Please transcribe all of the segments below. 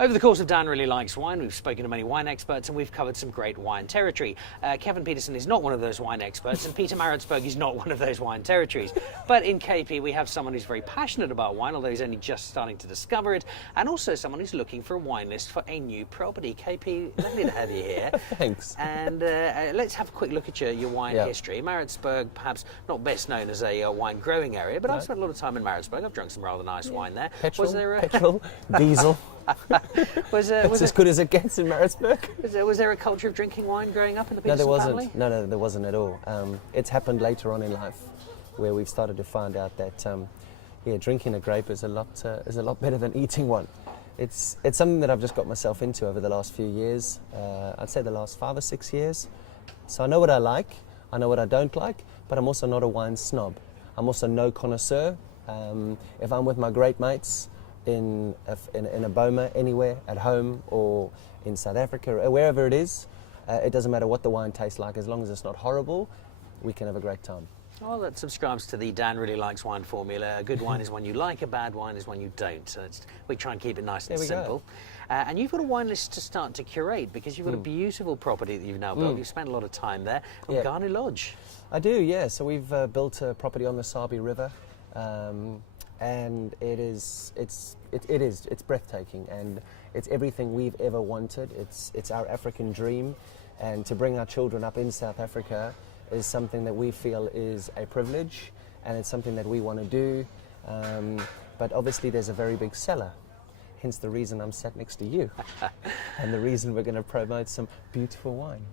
Over the course of Dan Really Likes Wine, we've spoken to many wine experts and we've covered some great wine territory. Kevin Pietersen is not one of those wine experts, and Peter Maritzburg is not one of those wine territories. But in KP, we have someone who's very passionate about wine, although he's only just starting to discover it, and also someone who's looking for a wine list for a new property. KP, lovely to have you here. Thanks. And let's have a quick look at your wine history. Maritzburg, perhaps not best known as a wine growing area, but I've spent a lot of time in Maritzburg. I've drunk some rather nice wine there. Petrol, diesel. Was as good as it gets in Maritzburg. Was there a culture of drinking wine growing up in the Pietersen family? No, there wasn't at all. It's happened later on in life, where we've started to find out that drinking a grape is a lot better than eating one. It's something that I've just got myself into over the last few years. I'd say the last 5 or 6 years. So I know what I like, I know what I don't like, but I'm also not a wine snob. I'm also no connoisseur. If I'm with my great mates in a boma anywhere, at home or in South Africa or wherever it is, it doesn't matter what the wine tastes like, as long as it's not horrible, we can have a great time. Well, that subscribes to the Dan Really Likes Wine formula. A good wine is one you like, a bad wine is one you don't. So we try and keep it nice and simple. And you've got a wine list to start to curate, because you've got a beautiful property that you've now built. You've spent a lot of time there. Umganu Lodge. I do, yeah. So we've built a property on the Sabi River. And it's breathtaking, and it's everything we've ever wanted. It's our African dream, and to bring our children up in South Africa is something that we feel is a privilege, and it's something that we want to do. But obviously there's a very big cellar, hence the reason I'm sat next to you, and the reason we're going to promote some beautiful wine.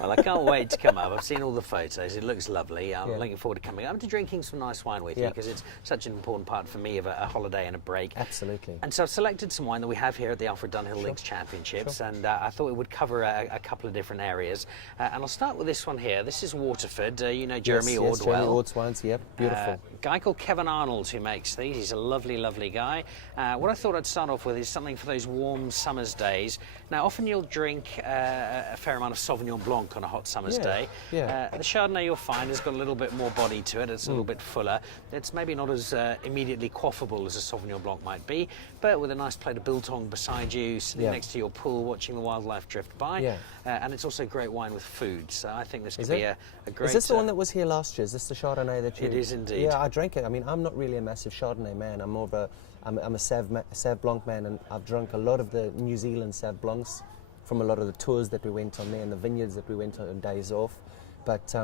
Well, I can't wait to come up. I've seen all the photos. It looks lovely. I'm looking forward to coming up and to drinking some nice wine with you, because it's such an important part for me of a holiday and a break. Absolutely. And so I've selected some wine that we have here at the Alfred Dunhill Links Championships, and I thought it would cover a couple of different areas. And I'll start with this one here. This is Waterford. You know Jeremy Ord well. Jeremy Ord's wines, yep, beautiful. Guy called Kevin Arnold who makes these. He's a lovely, lovely guy. What I thought I'd start off with is something for those warm summer's days. Now, often you'll drink a fair amount of Sauvignon Blanc on a hot summer's day. Yeah. The Chardonnay you'll find has got a little bit more body to it. It's a little bit fuller. It's maybe not as immediately quaffable as a Sauvignon Blanc might be, but with a nice plate of biltong beside you, sitting next to your pool, watching the wildlife drift by. Yeah. And it's also great wine with food. So I think this could be a great... Is this the one that was here last year? Is this the Chardonnay that you... It is indeed. Yeah, I drank it. I mean, I'm not really a massive Chardonnay man. I'm more of a... I'm a Sauv Blanc man, and I've drunk a lot of the New Zealand Sauv Blancs from a lot of the tours that we went on there and the vineyards that we went on days off. But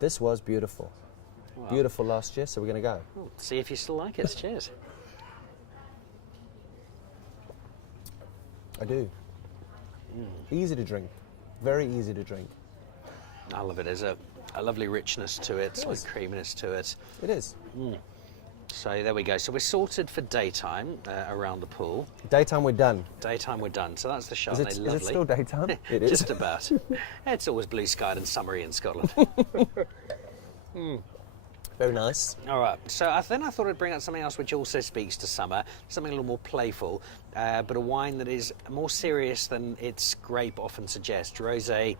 this was beautiful. Wow. Beautiful last year, so we're going to go. Well, see if you still like it. Cheers. I do. Easy to drink. Very easy to drink. I love it. There's a lovely richness to it, some creaminess to it. It is. So there we go. So we're sorted for daytime around the pool. Daytime we're done. Daytime we're done. So that's the Chardonnay. Is it still daytime? It is. Just about. It's always blue skied and summery in Scotland. Very nice. All right. So then I thought I'd bring out something else which also speaks to summer, something a little more playful, but a wine that is more serious than its grape often suggests. Rosé.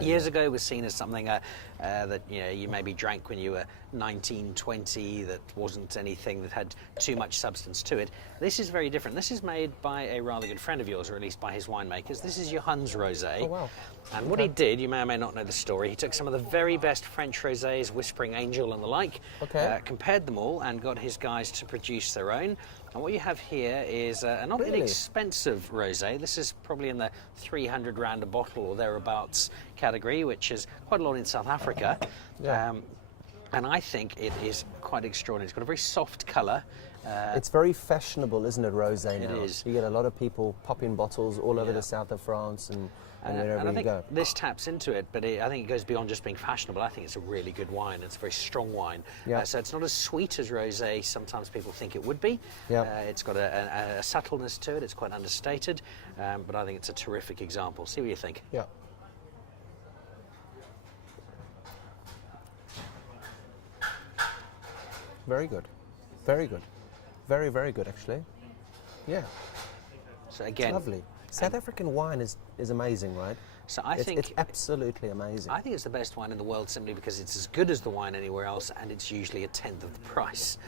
Years ago was seen as something that you maybe drank when you were 19, 20, that wasn't anything that had too much substance to it. This is very different. This is made by a rather good friend of yours, or at least by his winemakers. This is Johan's Rosé. Oh, wow. And what he did, you may or may not know the story, he took some of the very best French rosés, Whispering Angel and the like, compared them all and got his guys to produce their own. And what you have here is a not inexpensive rosé. This is probably in the 300 rand a bottle or thereabouts category, which is quite a lot in South Africa. And I think it is quite extraordinary. It's got a very soft colour. It's very fashionable, isn't it, rosé now? It is. You get a lot of people popping bottles all over the south of France and wherever you go. This taps into it, but I think it goes beyond just being fashionable. I think it's a really good wine. It's a very strong wine. So it's not as sweet as rosé sometimes people think it would be. It's got a subtleness to it. It's quite understated, but I think it's a terrific example. See what you think. Yeah. Very good. Very good. Very, very good, actually. Yeah. So again, it's lovely. South African wine is amazing, right? So I think it's absolutely amazing. I think it's the best wine in the world simply because it's as good as the wine anywhere else, and it's usually a tenth of the price.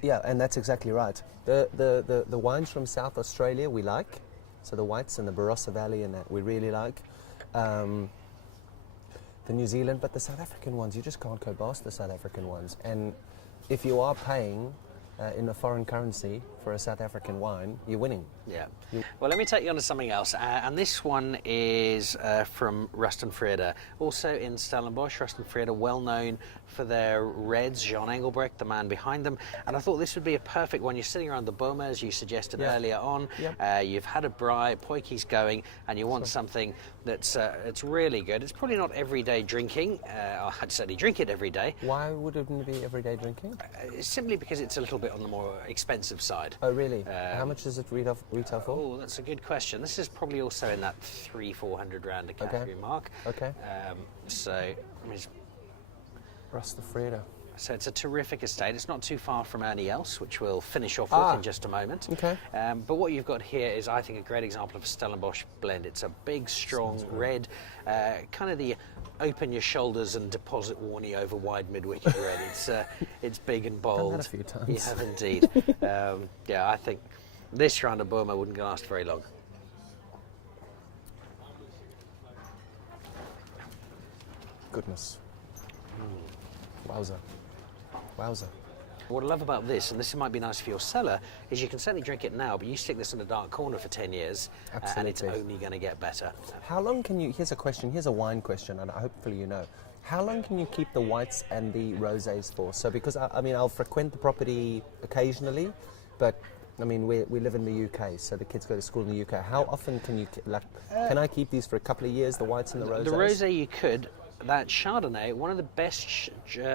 Yeah, and that's exactly right. The wines from South Australia we like. So the whites and the Barossa Valley and that we really like. The New Zealand, but the South African ones, you just can't go past the South African ones. And if you are paying in a foreign currency for a South African wine, you're winning. Yeah. Well, let me take you on to something else. And this one is from Vrede, also in Stellenbosch. Vrede, well known for their reds. Jean Engelbrecht, the man behind them. And I thought this would be a perfect one. You're sitting around the Boma, as you suggested earlier on. Yep. You've had a braai, Poikies going, and you want something that's it's really good. It's probably not everyday drinking. I'd certainly drink it every day. Why wouldn't it be everyday drinking? Simply because it's a little bit on the more expensive side. Oh, really? How much does it retail for? Oh, that's a good question. This is probably also in that 300-400 rand a category mark. Okay. So, Vrede. So it's a terrific estate. It's not too far from Ernie Els, which we'll finish off with in just a moment. Okay. But what you've got here is, I think, a great example of a Stellenbosch blend. It's a big, strong red, kind of the open your shoulders and deposit warning over wide mid-wicket red. It's big and bold. Done that a few times. You have indeed. Yeah, I think this round of Burma wouldn't last very long. Goodness. Wowza. Wowza. What I love about this, and this might be nice for your cellar, is you can certainly drink it now, but you stick this in a dark corner for 10 years, and it's only going to get better. How long can you, here's a question, here's a wine question, and hopefully you know. How long can you keep the whites and the rosés for? So because, I mean, I'll frequent the property occasionally, but I mean, we live in the UK, so the kids go to school in the UK. How often can you, can I keep these for a couple of years, the whites and the rosés? The rosé you could. That Chardonnay, one of the best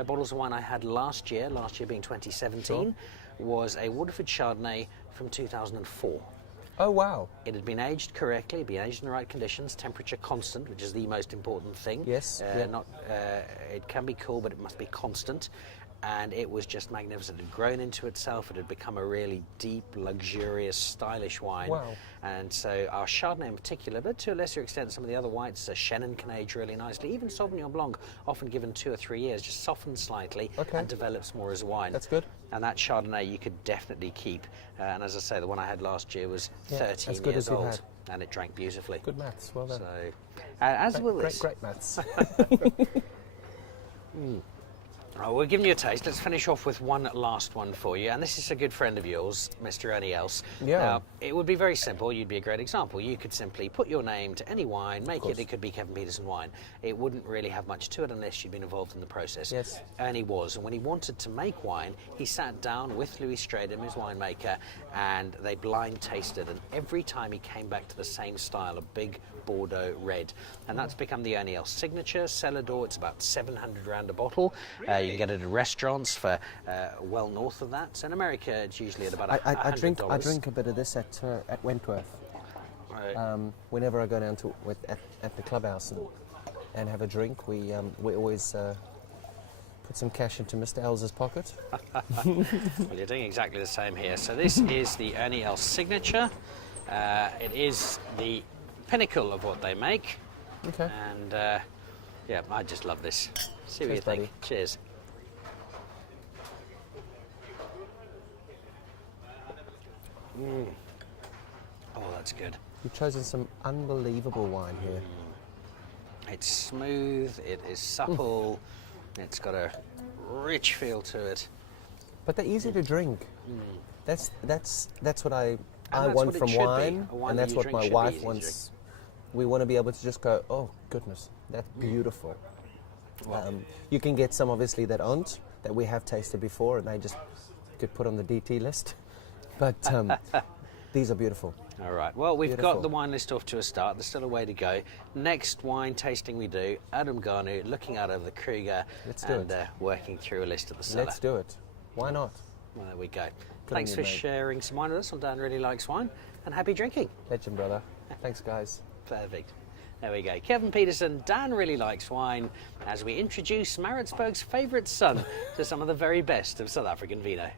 bottles of wine I had last year being 2017, was a Waterford Chardonnay from 2004. Oh, wow. It had been aged correctly, been aged in the right conditions, temperature constant, which is the most important thing. Yes. It can be cool, but it must be constant. And it was just magnificent. It had grown into itself. It had become a really deep, luxurious, stylish wine. Wow. And so our Chardonnay in particular, but to a lesser extent some of the other whites, Chenin can age really nicely. Even Sauvignon Blanc, often given 2 or 3 years, just softens slightly and develops more as a wine. That's good. And that Chardonnay you could definitely keep. And as I say, the one I had last year was 13 years old. And it drank beautifully. Good maths, well done. So, as will this. Great maths. Oh, we're giving you a taste. Let's finish off with one last one for you. And this is a good friend of yours, Mr. Ernie Els. Yeah. Now, it would be very simple. You'd be a great example. You could simply put your name to any wine, make it. It could be Kevin Pietersen wine. It wouldn't really have much to it unless you'd been involved in the process. Yes. Ernie was. And when he wanted to make wine, he sat down with Louis Stradum, his winemaker, and they blind tasted. And every time he came back to the same style, a big Bordeaux red. And that's become the Ernie Els signature. Cellar door, it's about 700 rand a bottle. You can get it at restaurants for well north of that. So in America, it's usually at about $100. I drink a bit of this at Wentworth. Right. Whenever I go down to at the clubhouse and have a drink, we always put some cash into Mr. Els's pocket. Well, you're doing exactly the same here. So this is the Ernie Els signature. It is the pinnacle of what they make. Okay. And yeah, I just love this. See what you think. Buddy. Cheers. Oh, that's good. You've chosen some unbelievable wine here. It's smooth, it is supple, it's got a rich feel to it. But they're easy to drink. That's what I that's want what it from should be. wine, A wine and that that's you what drink my should be wife easy to wants. We want to be able to just go, oh goodness, that's beautiful. You can get some obviously that aren't, that we have tasted before, and they just could put on the DT list. But these are beautiful. All right. Well, we've got the wine list off to a start. There's still a way to go. Next wine tasting we do, Umganu, looking out over the Kruger and working through a list of the cellar. Let's do it. Why not? Well, there we go. Thanks for sharing some wine with us on Dan Really Likes Wine, and happy drinking. Legend, brother. Thanks, guys. Perfect. There we go. Kevin Pietersen, Dan Really Likes Wine, as we introduce Maritzburg's favourite son to some of the very best of South African vino.